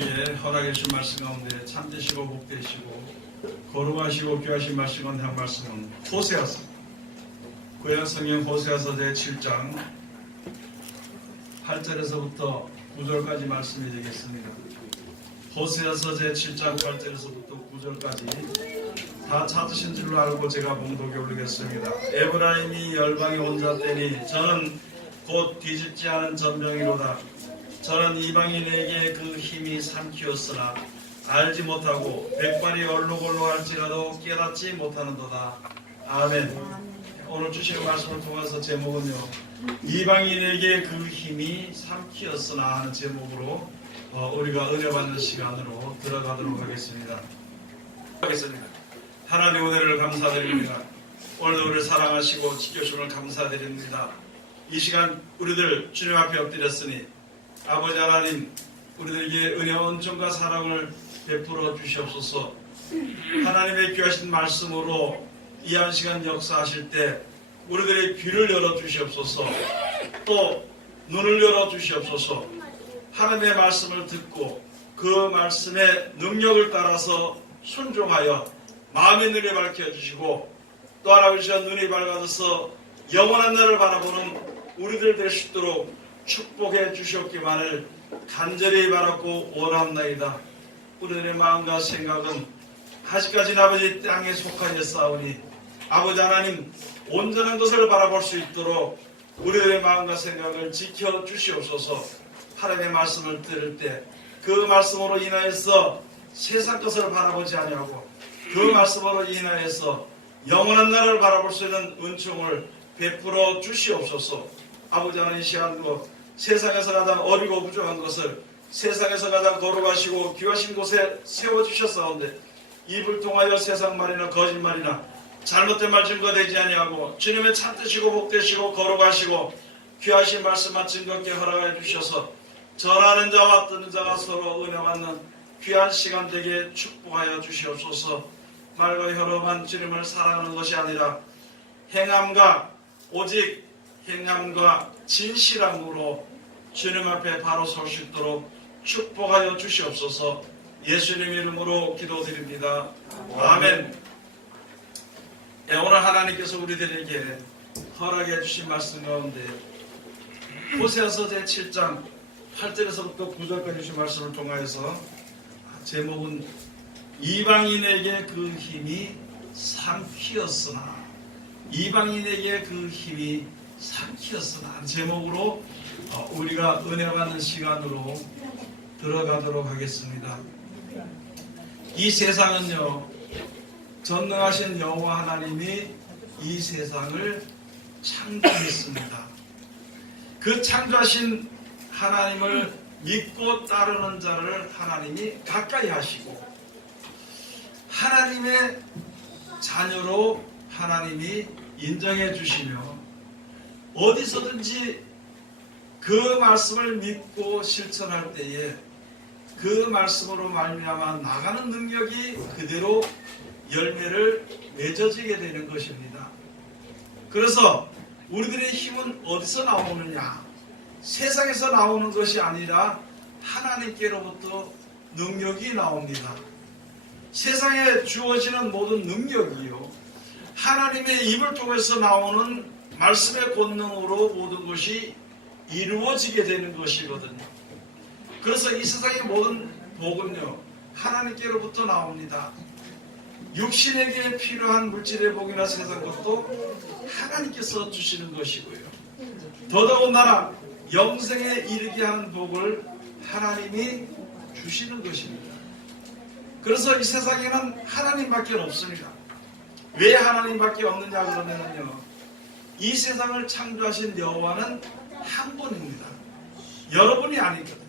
허락해 주신 말씀 가운데 참되시고 복되시고 거룩하시고 귀하신 말씀은 한 말씀은 호세아서 구약 성경 호세아서 제7장 8절에서부터 9절까지 말씀이 되겠습니다. 호세아서 제7장 8절에서부터 9절까지 다 찾으신 줄로 알고 제가 봉독해 올리겠습니다. 에브라임이 열방에 온 자 때니 저는 곧 뒤집지 않은 전병이로다. 저는 이방인에게 그 힘이 삼키었으나 알지 못하고 백발이 얼룩얼룩할지라도 깨닫지 못하는도다. 아멘. 오늘 주시는 말씀을 통해서 제목은요, 이방인에게 그 힘이 삼키었으나 하는 제목으로 우리가 은혜 받는 시간으로 들어가도록 하겠습니다. 하나님 은혜를 감사드립니다. 오늘도 우리를 사랑하시고 지켜주시는 감사드립니다. 이 시간 우리들 주님 앞에 엎드렸으니 아버지 하나님, 우리들에게 은혜와 은총과 사랑을 베풀어 주시옵소서. 하나님의 귀하신 말씀으로 이 한 시간 역사하실 때 우리들의 귀를 열어 주시옵소서. 또 눈을 열어 주시옵소서. 하나님의 말씀을 듣고 그 말씀의 능력을 따라서 순종하여 마음의 눈이 밝혀주시고 또 하나님의 눈이 밝아져서 영원한 날을 바라보는 우리들 될 수 있도록 축복해 주시옵기만을 간절히 바라고 원합나이다. 우리들의 마음과 생각은 아직까지는 아버지 땅에 속하여 싸우니 아버지 하나님 온전한 것을 바라볼 수 있도록 우리들의 마음과 생각을 지켜 주시옵소서. 하나님의 말씀을 들을 때 그 말씀으로 인하여서 세상 것을 바라보지 아니하고 그 말씀으로 인하여서 영원한 날을 바라볼 수 있는 은총을 베풀어 주시옵소서. 아버지 하나님 이 시간도 세상에서 가장 어리고 부족한 것을 세상에서 가장 거룩하시고 귀하신 곳에 세워주셨사온데 입을 통하여 세상 말이나 거짓말이나 잘못된 말 증거되지 아니하고 주님의 참되시고 복되시고 거룩하시고 귀하신 말씀만 증거께 허락해 주셔서 전하는 자와 듣는 자가 서로 은혜 받는 귀한 시간 되게 축복하여 주시옵소서. 말과 혀로만 주님을 사랑하는 것이 아니라 행함과 오직 행함과 진실함으로 주님 앞에 바로 설 수 있도록 축복하여 주시옵소서. 예수님 이름으로 기도드립니다. 아멘. 오늘 하나님께서 우리들에게 허락해 주신 말씀 가운데 호세아서 제7장 8절에서부터 9절까지 주신 말씀을 통하여서 제목은 이방인에게 그 힘이 삼키었으나 이방인에게 그 힘이 삼키었으나 제목으로 우리가 은혜 받는 시간으로 들어가도록 하겠습니다. 이 세상은요, 전능하신 여호와 하나님이 이 세상을 창조했습니다. 그 창조하신 하나님을 믿고 따르는 자를 하나님이 가까이 하시고 하나님의 자녀로 하나님이 인정해 주시며 어디서든지 그 말씀을 믿고 실천할 때에 그 말씀으로 말미암아 나가는 능력이 그대로 열매를 맺어지게 되는 것입니다. 그래서 우리들의 힘은 어디서 나오느냐? 세상에서 나오는 것이 아니라 하나님께로부터 능력이 나옵니다. 세상에 주어지는 모든 능력이요, 하나님의 입을 통해서 나오는 말씀의 권능으로 모든 것이 이루어지게 되는 것이거든요. 그래서 이 세상의 모든 복은요, 하나님께로부터 나옵니다. 육신에게 필요한 물질의 복이나 세상 것도 하나님께서 주시는 것이고요. 더더군다나 영생에 이르게 하는 복을 하나님이 주시는 것입니다. 그래서 이 세상에는 하나님밖에 없습니다. 왜 하나님밖에 없느냐 그러면요, 이 세상을 창조하신 여호와는 한 분입니다. 여러분이 아니거든요.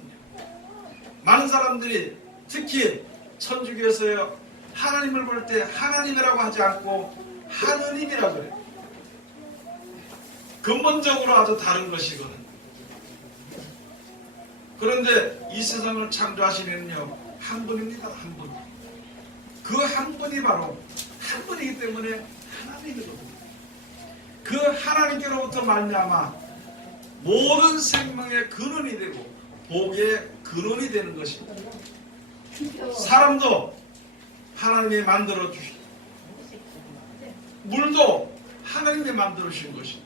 많은 사람들이 특히 천주교에서요, 하나님을 볼 때 하나님이라고 하지 않고 하느님이라고 그래요. 근본적으로 아주 다른 것이거든요. 그런데 이 세상을 창조하시면요, 한 분입니다. 한 분. 그 한 분이 바로 한 분이기 때문에 하나님이거든요. 그 하나님께로부터 말미암아 모든 생명의 근원이 되고 복의 근원이 되는 것입니다. 사람도 하나님이 만들어 주신, 물도 하나님이 만들어 주신 것입니다.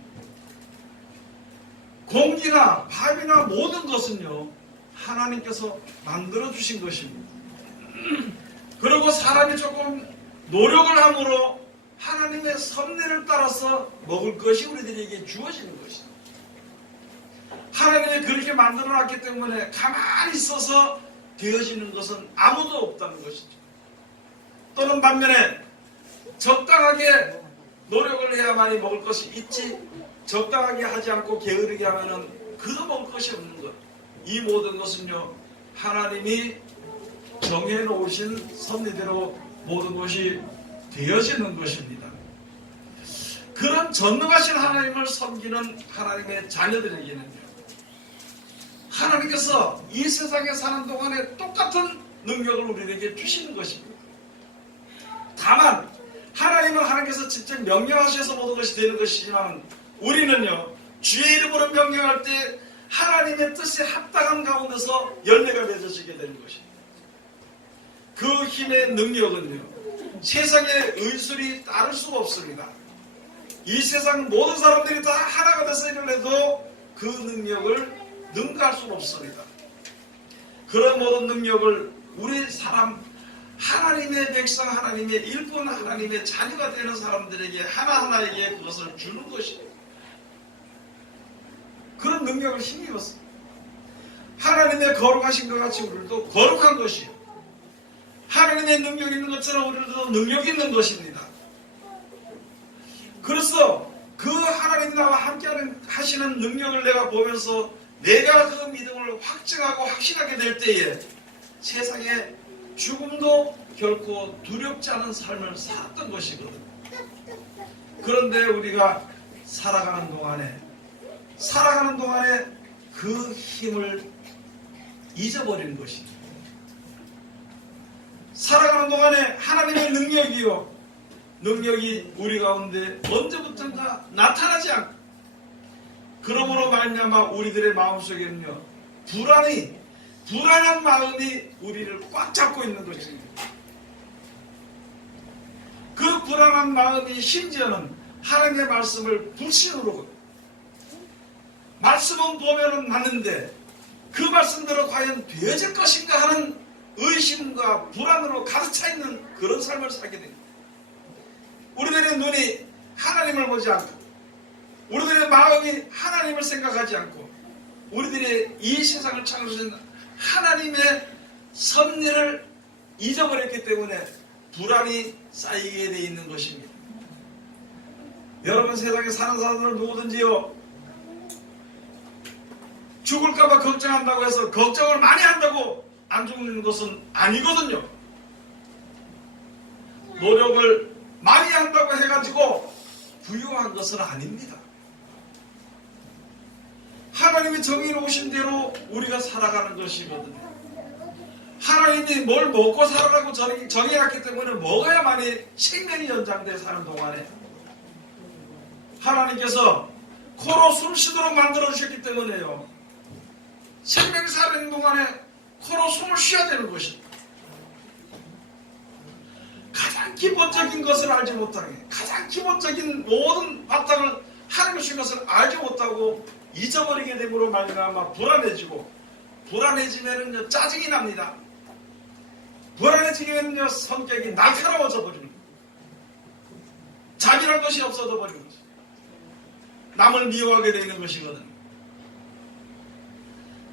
공기나 밥이나 모든 것은요, 하나님께서 만들어 주신 것입니다. 그리고 사람이 조금 노력을 함으로 하나님의 섭리를 따라서 먹을 것이 우리들에게 주어지는 것입니다. 하나님이 그렇게 만들어 놨기 때문에 가만히 있어서 되어지는 것은 아무도 없다는 것이죠. 또는 반면에 적당하게 노력을 해야만이 먹을 것이 있지, 적당하게 하지 않고 게으르게 하면은 그도 먹을 것이 없는 것. 이 모든 것은요, 하나님이 정해놓으신 섭리대로 모든 것이 되어지는 것입니다. 그런 전능하신 하나님을 섬기는 하나님의 자녀들에게는요, 하나님께서 이 세상에 사는 동안에 똑같은 능력을 우리에게 주시는 것입니다. 다만 하나님은 하나님께서 직접 명령하셔서 모든 것이 되는 것이지만, 우리는요, 주의 이름으로 명령할 때 하나님의 뜻에 합당한 가운데서 열매가 맺어지게 되는 것입니다. 그 힘의 능력은요, 세상의 의술이 따를 수가 없습니다. 이 세상 모든 사람들이 다 하나가 돼서 일을 해도 그 능력을 능가할 수는 없습니다. 그런 모든 능력을 우리 사람, 하나님의 백성, 하나님의 일꾼, 하나님의 자녀가 되는 사람들에게 하나하나에게 그것을 주는 것입니다. 그런 능력을 힘입었습니다. 하나님의 거룩하신 것 같이 우리도 거룩한 것이요, 하나님의 능력이 있는 것처럼 우리도 능력이 있는 것입니다. 그래서 그 하나님 나와 함께 하시는 능력을 내가 보면서 내가 그 믿음을 확증하고 확신하게 될 때에 세상에 죽음도 결코 두렵지 않은 삶을 살았던 것이거든요. 그런데 우리가 살아가는 동안에 그 힘을 잊어버리는 것입니다. 살아가는 동안에 하나님의 능력이 우리 가운데 언제부턴가 나타나지 않고, 그러므로 말미암아 우리들의 마음속에는요, 불안한 마음이 우리를 꽉 잡고 있는 것입니다. 그 불안한 마음이 심지어는 하나님의 말씀을 불신으로, 말씀은 보면은 맞는데 그 말씀대로 과연 되어질 것인가 하는 의심과 불안으로 가득 차 있는 그런 삶을 살게 됩니다. 우리들의 눈이 하나님을 보지 않고, 우리들의 마음이 하나님을 생각하지 않고, 우리들의 이 세상을 창조하신 하나님의 섭리를 잊어버렸기 때문에 불안이 쌓이게 되어 있는 것입니다. 여러분, 세상에 사는 사람들은 누구든지요, 죽을까봐 걱정한다고 해서 걱정을 많이 한다고 안 죽는 것은 아니거든요. 노력을 많이 한다고 해가지고 부유한 것은 아닙니다. 하나님이 정의로우신 대로 우리가 살아가는 것이거든요. 하나님이 뭘 먹고 살아라고 정해놨기 때문에 먹어야만이 생명이 연장돼 사는 동안에, 하나님께서 코로 숨 쉬도록 만들어주셨기 때문에요, 생명이 살아있는 동안에 코로 숨을 쉬어야 되는 것입니다. 가장 기본적인 것을 알지 못하게, 가장 기본적인 모든 바탕을 하나님이 주신 것을 알지 못하고 잊어버리게 됨으로 말미암아 불안해지고, 불안해지면은요 짜증이 납니다. 불안해지면은요 성격이 날카로워져 버리는 거예요. 자비란 것이 없어져 버리는 거죠. 남을 미워하게 되는 것이거든요.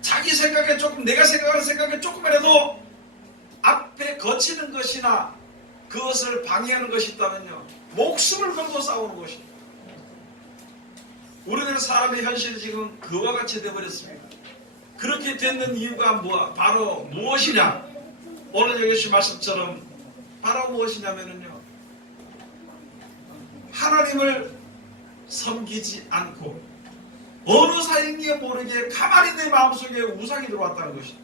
자기 생각에 조금, 내가 생각하는 생각에 조금이라도 앞에 거치는 것이나 그것을 방해하는 것이 있다면요, 목숨을 걸고 싸우는 것입니다. 우리들의 사람의 현실이 지금 그와 같이 되어버렸습니다. 그렇게 되는 이유가 바로 무엇이냐? 오늘 여기 주신 말씀처럼 바로 무엇이냐면요, 하나님을 섬기지 않고 어느 사이인지 모르게 가만히 내 마음속에 우상이 들어왔다는 것입니다.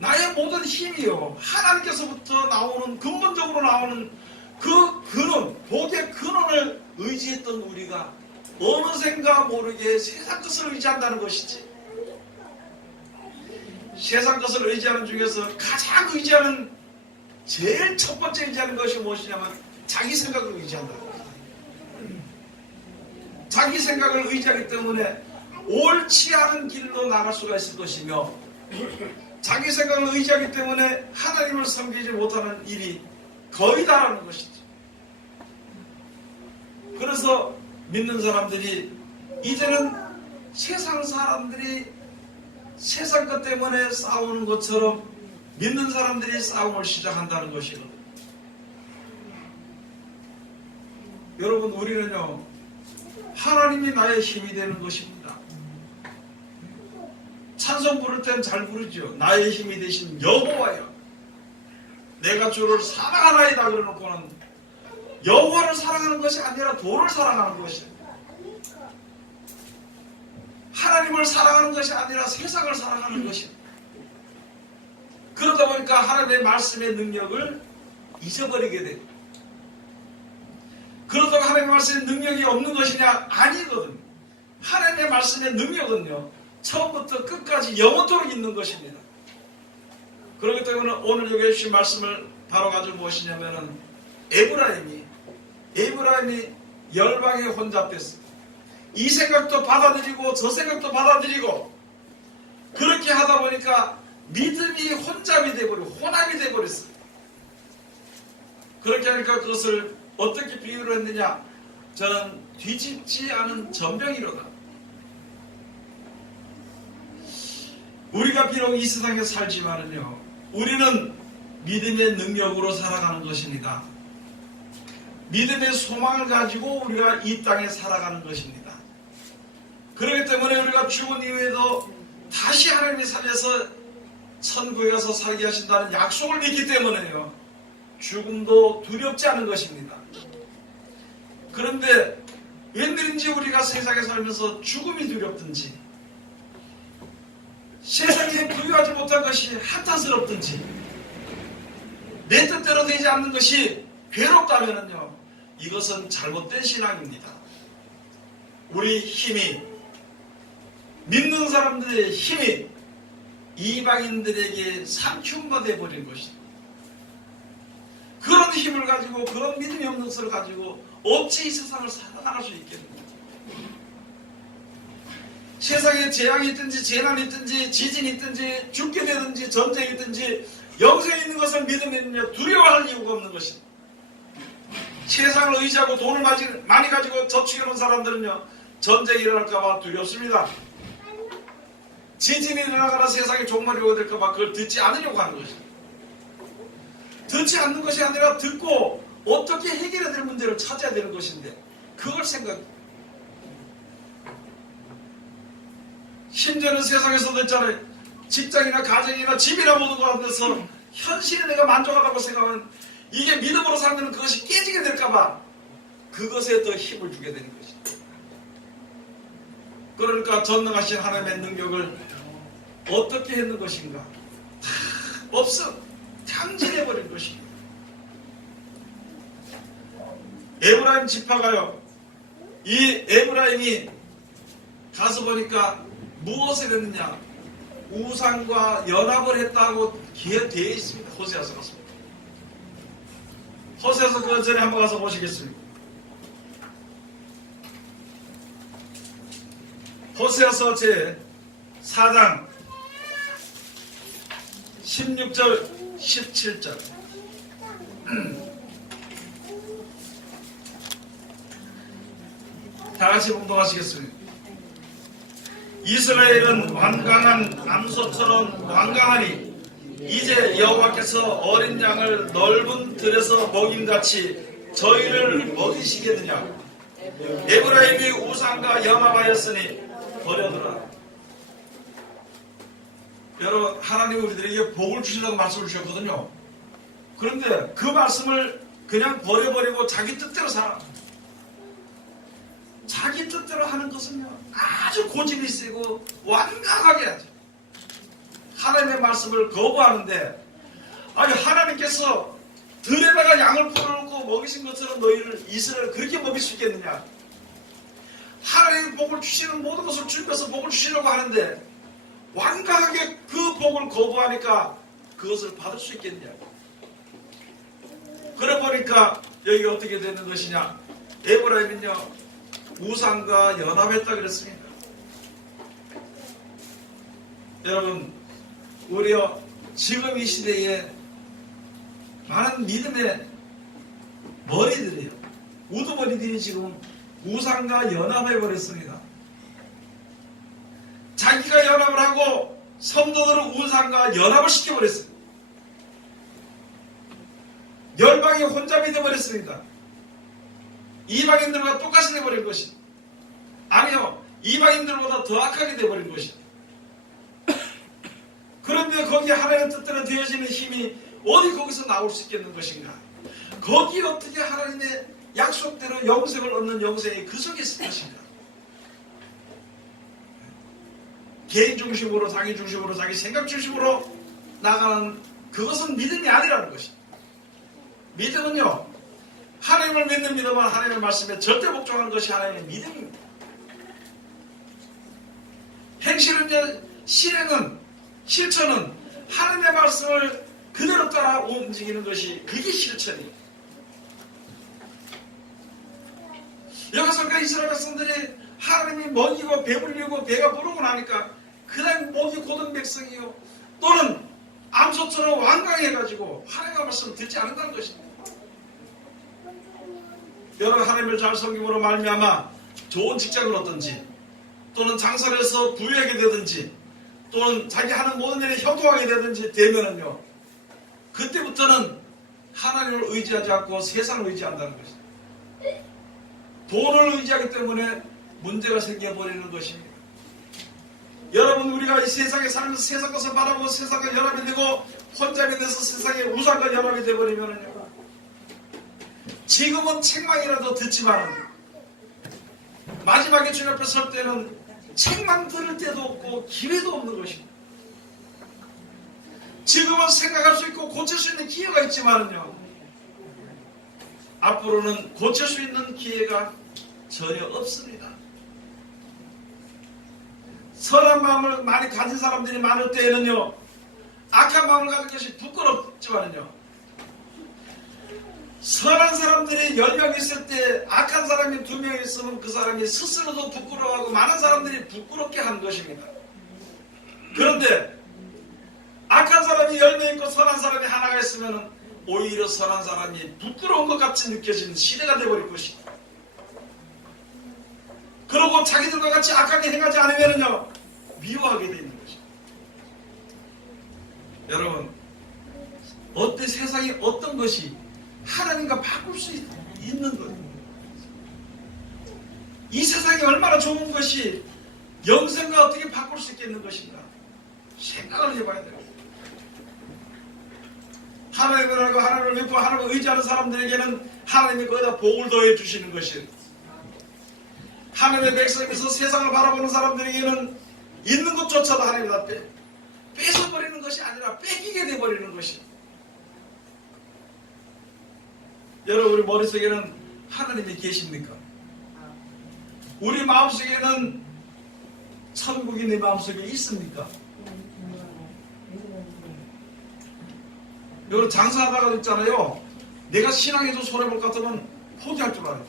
나의 모든 힘이요, 하나님께서부터 나오는, 근본적으로 나오는 그 근원, 복의 근원을 의지했던 우리가 어느샌가 모르게 세상 것을 의지한다는 것이지. 세상 것을 의지하는 중에서 가장 의지하는, 제일 첫 번째 의지하는 것이 무엇이냐면 자기 생각을 의지한다. 자기 생각을 의지하기 때문에 옳지 않은 길로 나갈 수가 있을 것이며, 자기 생각을 의지하기 때문에 하나님을 섬기지 못하는 일이 거의 다라는 것이죠. 그래서 믿는 사람들이 이제는 세상 사람들이 세상 것 때문에 싸우는 것처럼 믿는 사람들이 싸움을 시작한다는 것이거든요. 여러분, 우리는요, 하나님이 나의 힘이 되는 것입니다. 찬송 부를 땐 잘 부르죠. 나의 힘이 되신 여호와여, 내가 주를 사랑하나이다 그러놓고는 여호와를 사랑하는 것이 아니라 돈을 사랑하는 것이에요. 하나님을 사랑하는 것이 아니라 세상을 사랑하는 것입니다. 그러다 보니까 하나님의 말씀의 능력을 잊어버리게 돼요. 그렇다고 하나님의 말씀의 능력이 없는 것이냐? 아니거든요. 하나님의 말씀의 능력은요, 처음부터 끝까지 영원토록 있는 것입니다. 그렇기 때문에 오늘 여기 주신 말씀을 바로 가지고 무엇이냐면은 에브라임이 열방에 혼잡됐어요. 이 생각도 받아들이고 저 생각도 받아들이고 그렇게 하다 보니까 믿음이 혼잡이 돼버리고 혼합이 돼버렸어요. 그렇게 하니까 그것을 어떻게 비유를 했느냐? 저는 뒤집지 않은 전병이로다. 우리가 비록 이 세상에 살지만은요, 우리는 믿음의 능력으로 살아가는 것입니다. 믿음의 소망을 가지고 우리가 이 땅에 살아가는 것입니다. 그렇기 때문에 우리가 죽은 이후에도 다시 하나님이 살려서 천국에 가서 살게 하신다는 약속을 믿기 때문에요, 죽음도 두렵지 않은 것입니다. 그런데 웬일인지 우리가 세상에 살면서 죽음이 두렵든지, 세상에 부유하지 못한 것이 한탄스럽든지, 내 뜻대로 되지 않는 것이 괴롭다면요, 이것은 잘못된 신앙입니다. 우리 힘이, 믿는 사람들의 힘이 이방인들에게 상충받아 버린 것입니다. 그런 힘을 가지고, 그런 믿음이 없는 것을 가지고 어찌 이 세상을 살아나갈 수 있겠는가? 세상에 재앙이 있든지 재난이 있든지 지진이 있든지 죽게 되든지 전쟁이 있든지 영생이 있는 것을 믿으면요, 두려워할 이유가 없는 것입니다. 세상을 의지하고 돈을 많이 가지고 저축해놓은 사람들은요, 전쟁이 일어날까봐 두렵습니다. 지진이 일어나거나 세상에 종말이 오게 될까봐 그걸 듣지 않으려고 하는 것입니다. 듣지 않는 것이 아니라 듣고 어떻게 해결해야 될 문제를 찾아야 되는 것인데, 그걸 심지어는 세상에서도 있잖아요. 직장이나 가정이나 집이나 모든 것 같아서 현실에 내가 만족하다고 생각하면 이게 믿음으로 살면 그것이 깨지게 될까봐 그것에 더 힘을 주게 되는 것입니다. 그러니까 전능하신 하나님의 능력을 어떻게 했는 것인가? 다 없어. 탕진해버린 것입니다. 에브라임 지파가요, 이 에브라임이 가서 보니까 무엇을 했느냐? 우상과 연합을 했다고 기록되어 있습니다. 호세아서 갔습니다. 호세아서 그 전에 한번 가서 보시겠습니다. 호세아서 제 4장 16절 17절 다같이 봉독하시겠습니다. 이스라엘은 완강한 암소처럼 완강하니 이제 여호와께서 어린 양을 넓은 들에서 먹임같이 저희를 먹이시겠느냐? 에브라임이 우상과 연합하였으니 버려두라. 여러분, 하나님이 우리들에게 복을 주시라고 말씀을 주셨거든요. 그런데 그 말씀을 그냥 버려버리고 자기 뜻대로 살아. 자기 뜻대로 하는 것은요, 아주 고집이 세고 완강하게 하죠. 하나님의 말씀을 거부하는데, 아니 하나님께서 들에다가 양을 풀어놓고 먹이신 것처럼 너희를 이스라엘 그렇게 먹일 수 있겠느냐? 하나님 복을 주시는 모든 것을 주님께서 복을 주시려고 하는데 완강하게 그 복을 거부하니까 그것을 받을 수 있겠냐. 그래 보니까 여기 어떻게 되는 것이냐. 에브라임은요 우상과 연합했다 그랬습니다. 여러분 우리요 지금 이 시대에 많은 믿음의 머리들이요 우두머리들이 지금 우상과 연합해버렸습니다. 자기가 연합을 하고 성도들은 우상과 연합을 시켜버렸습니다. 열방이 혼잡이 되어버렸습니다. 이방인들과 똑같이 되어버린 것이 아니요 이방인들보다 더 악하게 되어버린 것이. 그런데 거기에 하나님의 뜻대로 되어지는 힘이 어디 거기서 나올 수 있겠는 것인가. 거기 어떻게 하나님의 약속대로 영생을 얻는 영생이 그 속에 있을 것인가. 개인 중심으로 자기 중심으로 자기 생각 중심으로 나가는 그것은 믿음이 아니라는 것입니다. 믿음은요 하나님을 믿는 믿음은 하나님의 말씀에 절대 복종하는 것이 하나님의 믿음입니다. 행실은요 실행은 실천은 하나님의 말씀을 그대로 따라 움직이는 것이 그게 실천이에요. 여기서 이스라엘 백성들이 하나님이 먹이고 배불리고 배가 부르고 나니까 그 다음 목이 고든 백성이요 또는 암소처럼 완강해가지고 하나님의 말씀을 듣지 않는다는 것입니다. 여러분 하나님을 잘 섬김으로 말미암아 좋은 직장을 얻든지 또는 장사를 해서 부유하게 되든지 또는 자기 하는 모든 일에 형통하게 되든지 되면은요 그때부터는 하나님을 의지하지 않고 세상을 의지한다는 것입니다. 돈을 의지하기 때문에 문제가 생겨버리는 것입니다. 여러분 우리가 이 세상에 살면서 세상 것을 바라보고 세상과 연합이 되고 혼잡이 돼서 세상에 우상과 연합이 되어버리면은요 지금은 책망이라도 듣지만 마지막에 주님 앞에 설 때는 책망 들을 때도 없고 기회도 없는 것입니다. 지금은 생각할 수 있고 고칠 수 있는 기회가 있지만은요 앞으로는 고칠 수 있는 기회가 전혀 없습니다. 선한 마음을 많이 가진 사람들이 많을 때에는요 악한 마음을 가진 것이 부끄럽지만은요 선한 사람들이 10명 있을 때 악한 사람이 2명 있으면 그 사람이 스스로도 부끄러워하고 많은 사람들이 부끄럽게 한 것입니다. 그런데 악한 사람이 10명 있고 선한 사람이 하나가 있으면 오히려 선한 사람이 부끄러운 것 같이 느껴지는 시대가 되어버릴 것입니다. 그러고 자기들과 같이 악하게 행하지 않으면요 미워하게 되는 것입니다. 여러분 어때 세상에 어떤 것이 하나님과 바꿀 수 있는 것 이 세상이 얼마나 좋은 것이 영생과 어떻게 바꿀 수 있겠는 것인가 생각을 해봐야 돼요. 하나님을 알고 하나님을 믿고 하나님을 의지하는 사람들에게는 하나님이 거기다 복을 더해 주시는 것이에요. 하나님의 백성에서 세상을 바라보는 사람들에게는 있는 것조차도 하나님이 다 뺏어버리는 것이 아니라 뺏기게 돼버리는 것이. 여러분 우리 머릿속에는 하나님이 계십니까? 우리 마음속에는 천국이 내 마음속에 있습니까? 여러분 장사하다가 있잖아요. 내가 신앙에도 손해볼 것 같으면 포기할 줄 알아요.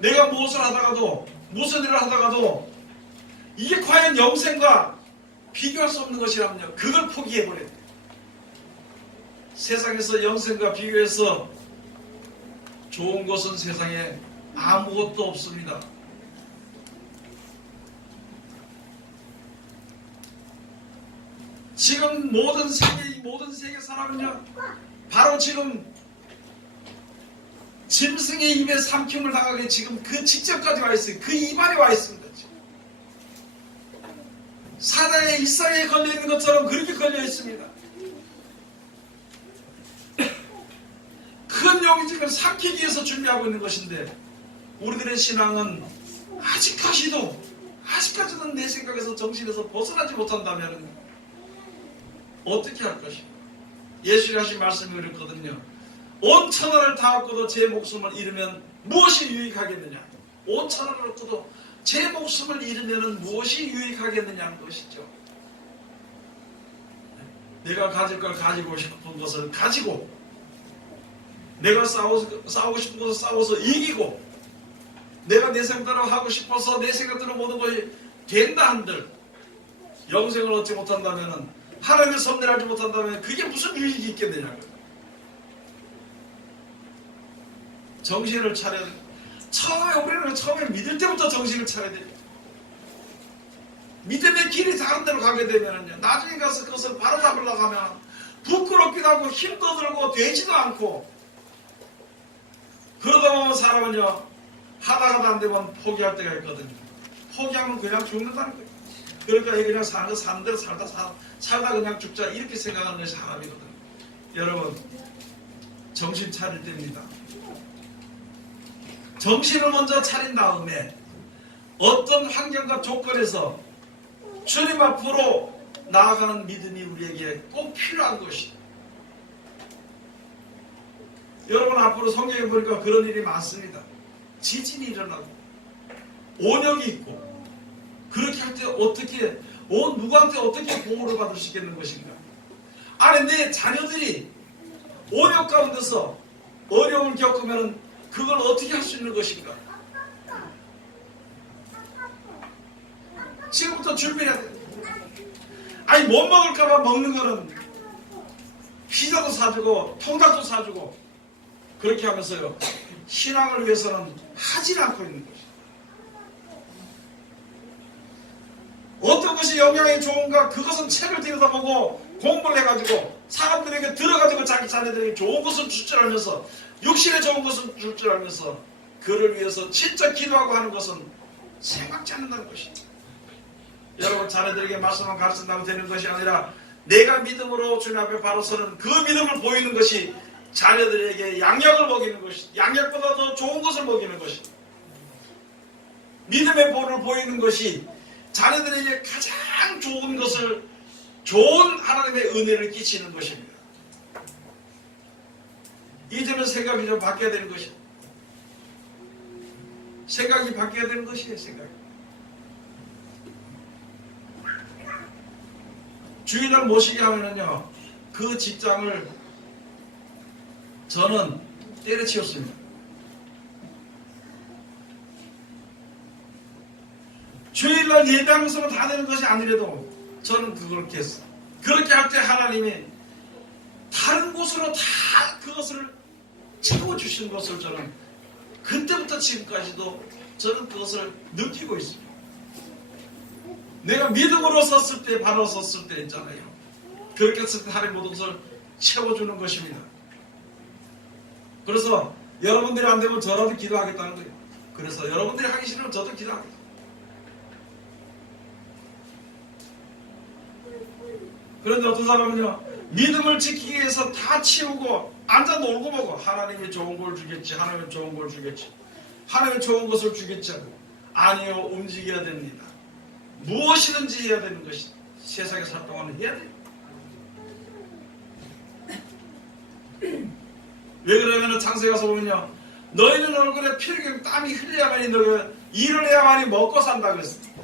내가 무엇을 하다가도 무슨 일을 하다가도 이게 과연 영생과 비교할 수 없는 것이라면요 그걸 포기해버려요. 세상에서 영생과 비교해서 좋은 것은 세상에 아무것도 없습니다. 지금 모든 세계 사람은요 바로 지금 짐승의 입에 삼킴을 당하게 지금 그 직전까지 와 있어요. 그 입안에 와 있습니다. 지금. 사단의 일상에 걸려있는 것처럼 그렇게 걸려 있습니다. 큰 용이 지금 삼키기 위해서 준비하고 있는 것인데 우리들의 신앙은 아직까지는 내 생각에서 정신에서 벗어나지 못한다면 어떻게 할 것인가? 예수님이 하신 말씀이 그랬거든요. 온 천하를 다 얻고도 제 목숨을 잃으면 무엇이 유익하겠느냐? 온 천하를 얻고도 제 목숨을 잃으면 무엇이 유익하겠느냐는 것이죠. 내가 가질 걸 가지고 싶은 것을 가지고, 내가 싸우고 싶은 것을 싸워서 이기고, 내가 내 생각대로 하고 싶어서 내 생각대로 모든 것이 된다 한들 영생을 얻지 못한다면, 하나님의 섭리를 알지 못한다면 그게 무슨 유익이 있겠느냐고요. 정신을 차려야 돼요. 우리는 처음에 믿을 때부터 정신을 차려야 돼요. 믿음의 길이 다른 데로 가게 되면요, 나중에 가서 그것을 바로 잡으려고 하면 부끄럽기도 하고 힘도 들고 되지도 않고, 그러다 보면 사람은요, 하다가도 안 되면 포기할 때가 있거든요. 포기하면 그냥 죽는다는 거예요. 그러니까 그냥 사는 대로 살다 그냥 죽자, 이렇게 생각하는 것이 사람이거든요. 여러분, 정신 차릴 때입니다. 정신을 먼저 차린 다음에 어떤 환경과 조건에서 주님 앞으로 나아가는 믿음이 우리에게 꼭 필요한 것이다. 여러분, 앞으로 성경에 보니까 그런 일이 많습니다. 지진이 일어나고 온역이 있고, 그렇게 할 때 어떻게, 누구한테 어떻게 보호를 받을 수 있겠는 것인가? 아니, 내 자녀들이 온역 가운데서 어려움을 겪으면 그걸 어떻게 할 수 있는 것인가? 지금부터 준비해야 돼. 아니, 못 먹을까봐 먹는 거는 피자도 사주고 통닭도 사주고 그렇게 하면서요, 신앙을 위해서는 하질 않고 있는 것이죠. 어떤 것이 영양이 좋은가, 그것은 책을 들여다보고 공부를 해가지고 사람들에게 들어가지고 자기 자녀들에게 좋은 것을 줄 줄 알면서, 육신에 좋은 것을 줄 줄 알면서 그를 위해서 진짜 기도하고 하는 것은 생각지 않는다는 것입니다. 여러분, 자녀들에게 말씀만 가르친다고 되는 것이 아니라 내가 믿음으로 주님 앞에 바로 서는 그 믿음을 보이는 것이 자녀들에게 양약을 먹이는 것이, 양약보다 더 좋은 것을 먹이는 것이, 믿음의 본을 보이는 것이 자녀들에게 가장 좋은 것을, 좋은 하나님의 은혜를 끼치는 것입니다. 이제는 생각이 좀 바뀌어야 되는 것입니다. 생각이 바뀌어야 되는 것이에요. 생각이. 주인을 모시게 하면은요, 그 직장을 저는 때려치웠습니다. 주일날 예배하면서만 다 되는 것이 아니래도 저는 그렇게 했어요. 그렇게 할 때 하나님이 다른 곳으로 다 그것을 채워주신 것을 저는 그때부터 지금까지도 저는 그것을 느끼고 있습니다. 내가 믿음으로 섰을 때, 바로 섰을 때 있잖아요. 그렇게 했을 때 하나님 모든 것을 채워주는 것입니다. 그래서 여러분들이 안 되면 저라도 기도하겠다는 거예요. 그래서 여러분들이 하기 싫으면 저도 기도하겠다. 그런데 어떤 사람은요, 믿음을 지키기 위해서 다 치우고 앉아 놀고 보고, 하나님이 좋은 걸 주겠지, 하나님이 좋은 걸 주겠지, 하나님이 좋은 것을 주겠지 하고, 아니요, 움직여야 됩니다. 무엇이든지 해야 되는 것이, 세상에 살 동안은 해야 돼요. 왜 그러냐면 창세기 가서 보면요, 너희는 얼굴에 피를 땀이 흘려야만이 너희가 일을 해야만이 먹고 산다 그랬어요.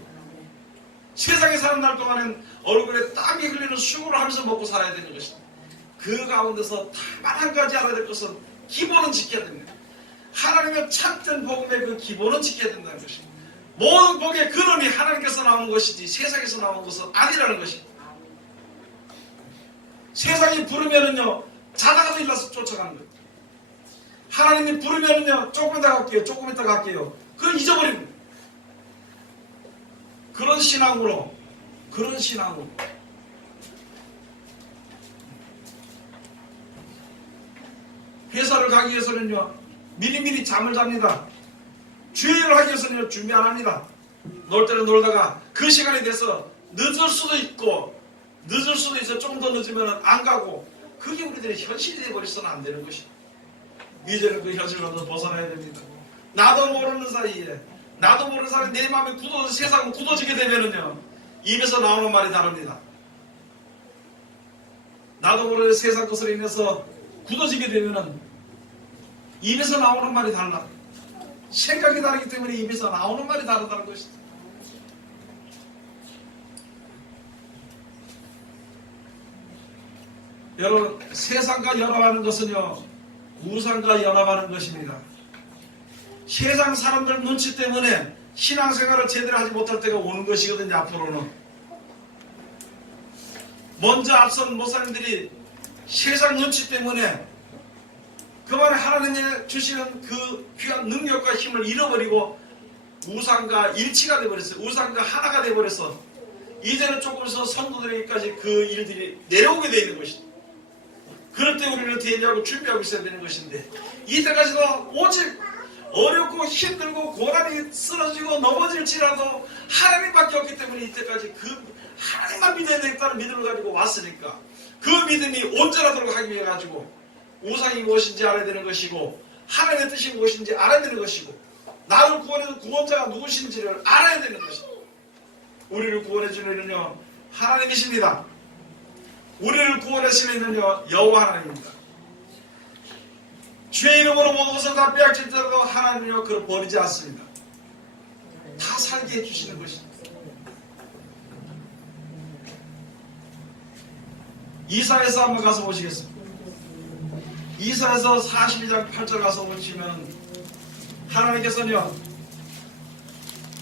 세상에 사는 날 동안은 얼굴에 땀이 흘리는 수고를 하면서 먹고 살아야 되는 것입니다. 그 가운데서 다만 한 가지 알아야 될 것은 기본은 지켜야 됩니다. 하나님의 참된 복음의 그 기본은 지켜야 된다는 것입니다. 모든 복의 근원이 하나님께서 나오는 것이지 세상에서 나오는 것은 아니라는 것입니다. 세상이 부르면은요, 자다가도 일어나서 쫓아가는 거예요. 하나님이 부르면은요, 조금 이따 갈게요, 조금 이따 갈게요. 그걸 잊어버립니다. 그런 신앙으로 회사를 가기 위해서는요, 미리미리 잠을 잡니다. 주일을 하기 위해서는 준비 안 합니다. 놀 때는 놀다가 그 시간이 돼서 늦을 수도 있고, 늦을 수도 있어. 조금 더 늦으면 안 가고, 그게 우리들의 현실이 되어버려서는 안 되는 것입니다. 이제는 그 현실로부터 벗어나야 됩니다. 나도 모르는 사이에 내 마음이 굳어서 세상은 굳어지게 되면은요, 입에서 나오는 말이 다릅니다. 나도 모르는 세상 것으로 인해서 굳어지게 되면은 입에서 나오는 말이 달라. 생각이 다르기 때문에 입에서 나오는 말이 다르다는 것이다. 여러분, 세상과 연합하는 것은요, 우상과 연합하는 것입니다. 세상 사람들 눈치 때문에 신앙생활을 제대로 하지 못할 때가 오는 것이거든요. 앞으로는 먼저 앞선 목사님들이 세상 눈치 때문에 그만 하나님이 주시는 그 귀한 능력과 힘을 잃어버리고 우상과 일치가 되어버렸어요. 우상과 하나가 되어버려서 이제는 조금씩 성도들에게까지 그 일들이 내려오게 되어 있는 것입니다. 그럴 때 우리는 대비하고 준비하고 있어야 되는 것인데, 이때까지도 오직 어렵고 힘들고 고난이 쓰러지고 넘어질지라도 하나님밖에 없기 때문에 이때까지 그 하나님만 믿어야 되겠다는 믿음을 가지고 왔으니까, 그 믿음이 온전하도록 하기 위해 가지고 우상이 무엇인지 알아야 되는 것이고, 하나님의 뜻이 무엇인지 알아야 되는 것이고, 나를 구원해준 구원자가 누구신지를 알아야 되는 것입니다. 우리를 구원해주는 이는요 하나님이십니다. 우리를 구원하시는 이는요 여호와 하나님입니다. 주의 이름으로 모든 것을 다 빼앗길지라도 하나님이요 그를 버리지 않습니다. 다 살게 해주시는 것입니다. 이사야서 한번 가서 보시겠습니다. 이사야서 42장 8절 가서 보시면 하나님께서는요,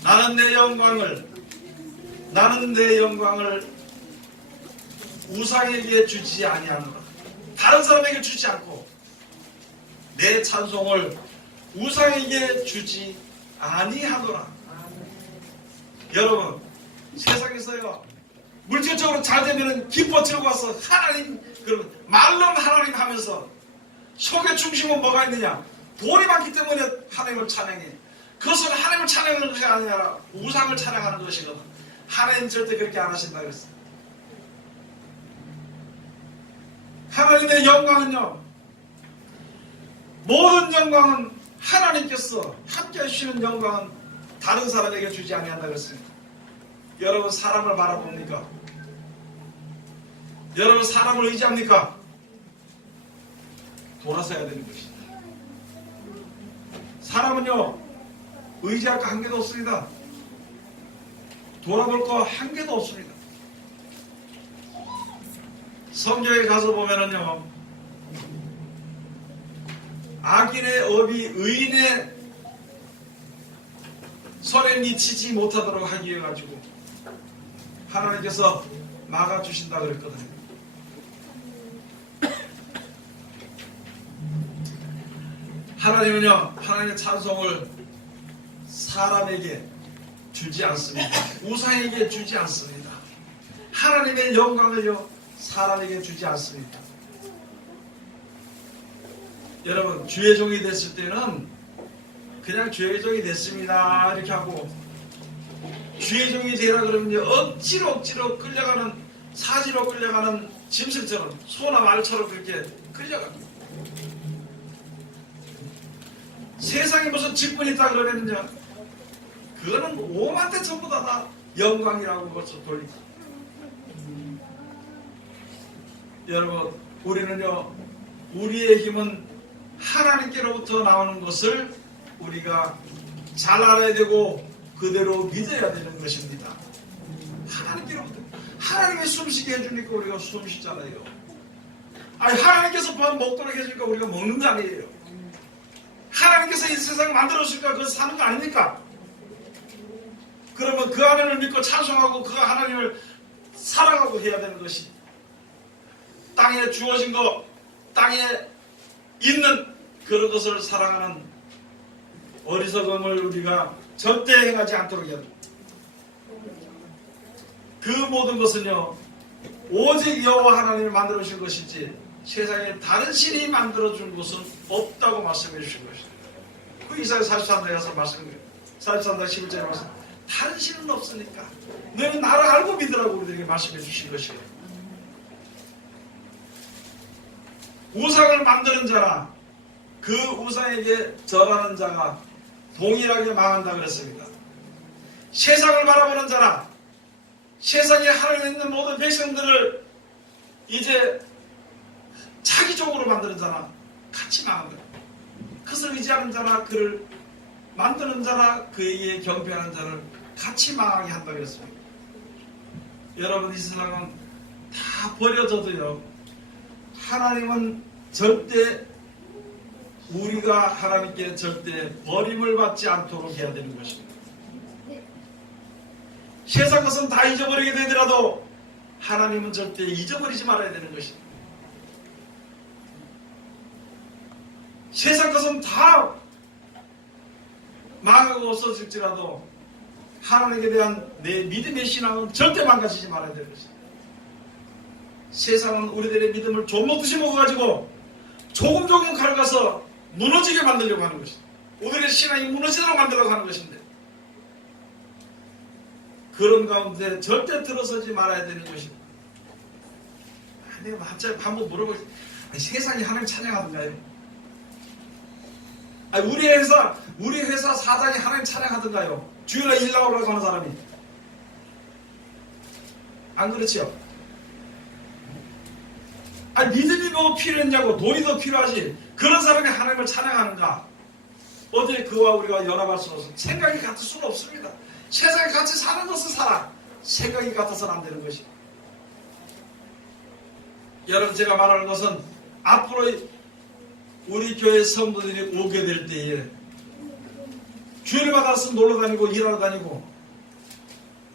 나는 내 영광을 우상에게 주지 아니하노라. 다른 사람에게 주지 않고 내 찬송을 우상에게 주지 아니하노라. 여러분, 세상에서요 물질적으로 잘 되면 기뻐 들어가서 하나님, 그러면 말로는 하나님 하면서 속의 중심은 뭐가 있느냐? 돈이 많기 때문에 하나님을 찬양해. 그것은 하나님을 찬양하는 것이 아니라 우상을 찬양하는 것이거든. 하나님 절대 그렇게 안 하신다 그랬어. 하나님의 영광은요, 모든 영광은 하나님께서 함께 해주시는 영광은 다른 사람에게 주지 아니한다 그랬습니다. 여러분, 사람을 바라봅니까? 여러분, 사람을 의지합니까? 돌아서야 되는 것입니다. 사람은요 의지할 거 한 개도 없습니다. 돌아볼 거 한 개도 없습니다. 성경에 가서 보면은요, 악인의 업이 의인의 손에 미치지 못하도록 하기 위해 가지고 하나님께서 막아주신다 그랬거든요. 하나님은요, 하나님의 찬송을 사람에게 주지 않습니다. 우상에게 주지 않습니다. 하나님의 영광을요 사람에게 주지 않습니다. 여러분, 주의 종이 됐을 때는 그냥 주의 종이 됐습니다 이렇게 하고, 주의 종이 되라 그러면 억지로 끌려가는, 사지로 끌려가는 짐승처럼, 소나 말처럼 그렇게 끌려갑니다. 세상에 무슨 직분이 있다 그러면요, 그거는 오만대 전부 다 영광이라고 벌써 돌리고. 여러분, 우리는요, 우리의 힘은 하나님께로부터 나오는 것을 우리가 잘 알아야 되고 그대로 믿어야 되는 것입니다. 하나님께로부터. 하나님이 숨쉬게 해주니까 우리가 숨쉬잖아요. 아니, 하나님께서 밥 먹도록 해주니까 우리가 먹는 거 아니에요. 하나님께서 이 세상을 만들었으니까 그거 사는 거 아닙니까? 그러면 그 하나님을 믿고 찬송하고 그 하나님을 사랑하고 해야 되는 것이, 땅에 주어진 것, 땅에 있는 그런 것을 사랑하는 어리석음을 우리가 절대 행하지 않도록 해야 됩니다. 그 모든 것은요 오직 여호와 하나님이 만들어 주신 것이지 세상에 다른 신이 만들어 준 것은 없다고 말씀해 주신 것입니다. 그 이사야 43장에 가서 말씀해요. 43장 11절에 말씀, 다른 신은 없으니까 너희는 나를 알고 믿으라고 우리들에게 말씀해 주신 것이에요. 우상을 만드는 자나 그 우상에게 절하는 자가 동일하게 망한다 그랬습니다. 세상을 바라보는 자나 세상에 하나님 있는 모든 백성들을 이제 자기적으로 만드는 자나 같이 망한 거예요. 그것을 의지하는 자나 그를 만드는 자나 그에게 경배하는 자를 같이 망하게 한다 그랬습니다. 여러분, 이 세상은 다 버려져도요, 하나님은 절대, 우리가 하나님께 절대 버림을 받지 않도록 해야 되는 것입니다. 세상 것은 다 잊어버리게 되더라도 하나님은 절대 잊어버리지 말아야 되는 것입니다. 세상 것은 다 망하고 없어질지라도 하나님에 대한 내 믿음의 신앙은 절대 망가지지 말아야 되는 것입니다. 세상은 우리들의 믿음을 좀먹듯이 먹어가지고 조금 가져가서 무너지게 만들려고 하는 것입니다. 우리의 신앙이 무너지도록 만들려고 하는 것인데, 그런 가운데 절대 들어서지 말아야 되는 것입니다. 내가 한번 물어보겠습니다. 세상이 하나님 찬양하던가요? 우리 회사 사장이 하나님 찬양하던가요? 주일날 일 나오라고 하는 사람이. 안 그렇지요? 믿음이 뭐 필요했냐고, 돈이 더 필요하지. 그런 사람이 하나님을 찬양하는가? 어떻게 그와 우리가 연합할 수는 없습니다. 생각이 같을 수는 없습니다. 세상에 같이 사는 것은 살아. 생각이 같아서는 안 되는 것이. 여러분, 제가 말하는 것은 앞으로 우리 교회 성도들이 오게 될 때에 주일마다 놀러 다니고 일하러 다니고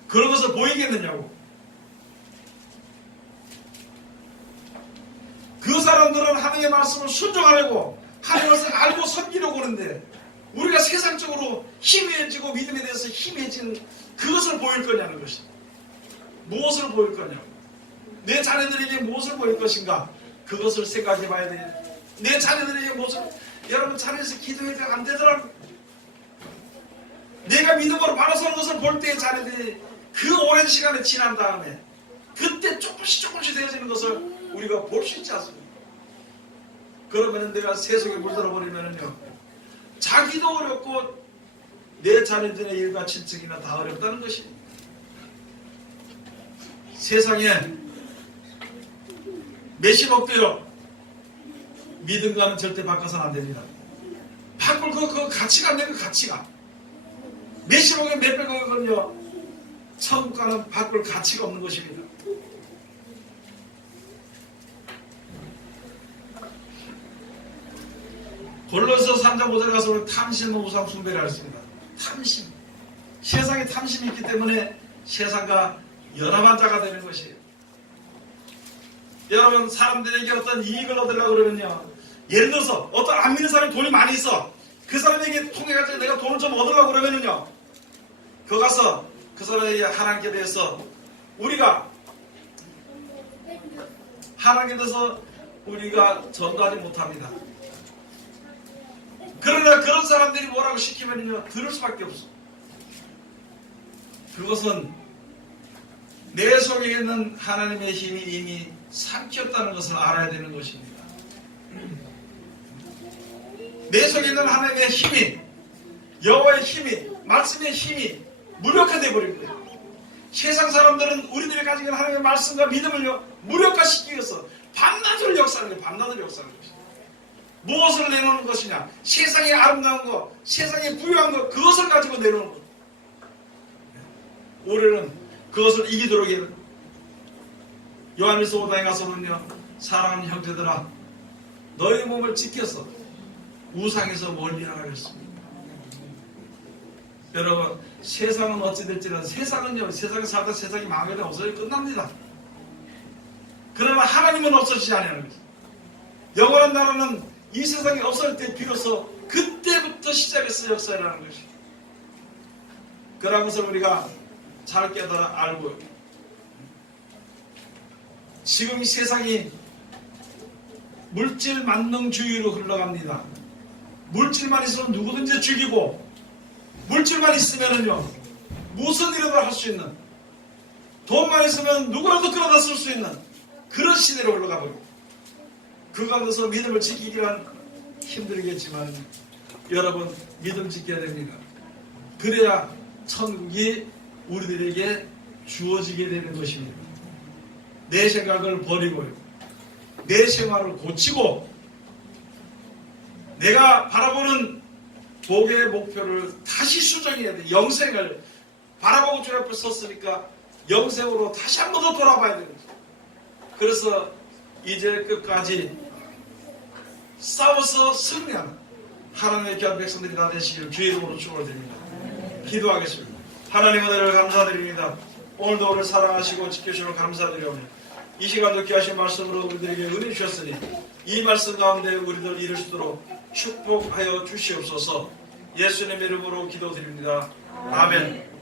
그런 것을 보이겠느냐고. 그 사람들은 하나님의 말씀을 순종하려고, 하나님의 말씀을 알고 섬기려고 하는데, 우리가 세상적으로 희미해지고 믿음에 대해서 희미해지는 그것을 보일 거냐는 것입니다. 무엇을 보일 거냐고. 내 자녀들에게 무엇을 보일 것인가? 그것을 생각해 봐야 되겠다. 내 자녀들에게 무엇을, 여러분, 자녀에서 기도해도 안 되더라고. 내가 믿음으로 바라서는 것을 볼 때 자녀들이 그 오랜 시간이 지난 다음에 그때 조금씩 되어지는 것을 우리가 볼 수 있지 않습니까? 그러면 내가 세속에 물들어 버리면요, 자기도 어렵고 내 자녀들의 일과 친척이나 다 어렵다는 것입니다. 세상에 몇십억도요, 믿음과는 절대 바꿔서는 안 됩니다. 바꿀 그 가치가 안 되는 가치가. 몇십억에 몇백억은요, 천국과는 바꿀 가치가 없는 것입니다. 골로새 3장 5절에 가서 우리 탐심과 우상 숭배를 했습니다. 탐심. 세상에 탐심이 있기 때문에 세상과 연합한 자가 되는 것이에요. 여러분, 사람들에게 어떤 이익을 얻으려고 그러면요, 예를 들어서 어떤 안 믿는 사람이 돈이 많이 있어. 그 사람에게 통해가지고 내가 돈을 좀 얻으려고 그러면요, 그 가서 그 사람에게 하나님께 대해서 우리가 전도하지 못합니다. 그러나 그런 사람들이 뭐라고 시키면요, 들을 수밖에 없어. 그것은 내 속에 있는 하나님의 힘이 이미 삼켰다는 것을 알아야 되는 것입니다. 내 속에 있는 하나님의 힘이, 여호와의 힘이, 말씀의 힘이 무력화되어 버린 거예요. 세상 사람들은 우리들이 가지고 있는 하나님의 말씀과 믿음을 무력화시키기 위해서 밤낮을 역사하는 거예요. 밤낮을 역사하는 것입니다. 무엇을 내놓는 것이냐? 세상의 아름다운 것, 세상의 부유한 것, 그것을 가지고 내놓는 것. 올해는 그것을 이기도록 해요. 요한일서 5장에 가서는요, 사랑하는 형제들아, 너희 몸을 지켜서 우상에서 멀리 하라 그랬습니다. 여러분, 세상은 어찌 될지는, 세상은요, 세상에 살다 세상이 망하게 되면 없어져 끝납니다. 그러나 하나님은 없어지지 않는 것입니다. 영원한 나라는 이 세상이 없을 때 비로소 그때부터 시작해서 역사라는 것입니다. 그런 것을 우리가 잘 깨달아 알고, 지금 이 세상이 물질 만능주의로 흘러갑니다. 물질만 있으면 누구든지 죽이고, 물질만 있으면은요, 무슨 일이라도 할 수 있는, 돈만 있으면 누구라도 끌어다 쓸 수 있는 그런 시대로 흘러가 버립니다. 그 가운데서 믿음을 지키기란 힘들겠지만, 여러분, 믿음 지켜야 됩니다. 그래야 천국이 우리들에게 주어지게 되는 것입니다. 내 생각을 버리고요, 내 생활을 고치고 내가 바라보는 복의 목표를 다시 수정해야 돼. 영생을 바라보고 주 앞에 섰으니까 영생으로 다시 한 번 더 돌아봐야 되는 거죠. 그래서 이제 끝까지 싸워서 승리하는 하나님의 귀한 백성들이 다 되시기를 주의 이름으로 축원드립니다. 기도하겠습니다. 하나님 은혜를 감사드립니다. 오늘도 우리를 사랑하시고 지켜주시는 감사드리오며 이 시간도 귀하신 말씀으로 우리들에게 은혜 주셨으니 이 말씀 가운데 우리들 이룰 수 있도록 축복하여 주시옵소서. 예수님의 이름으로 기도드립니다. 아멘.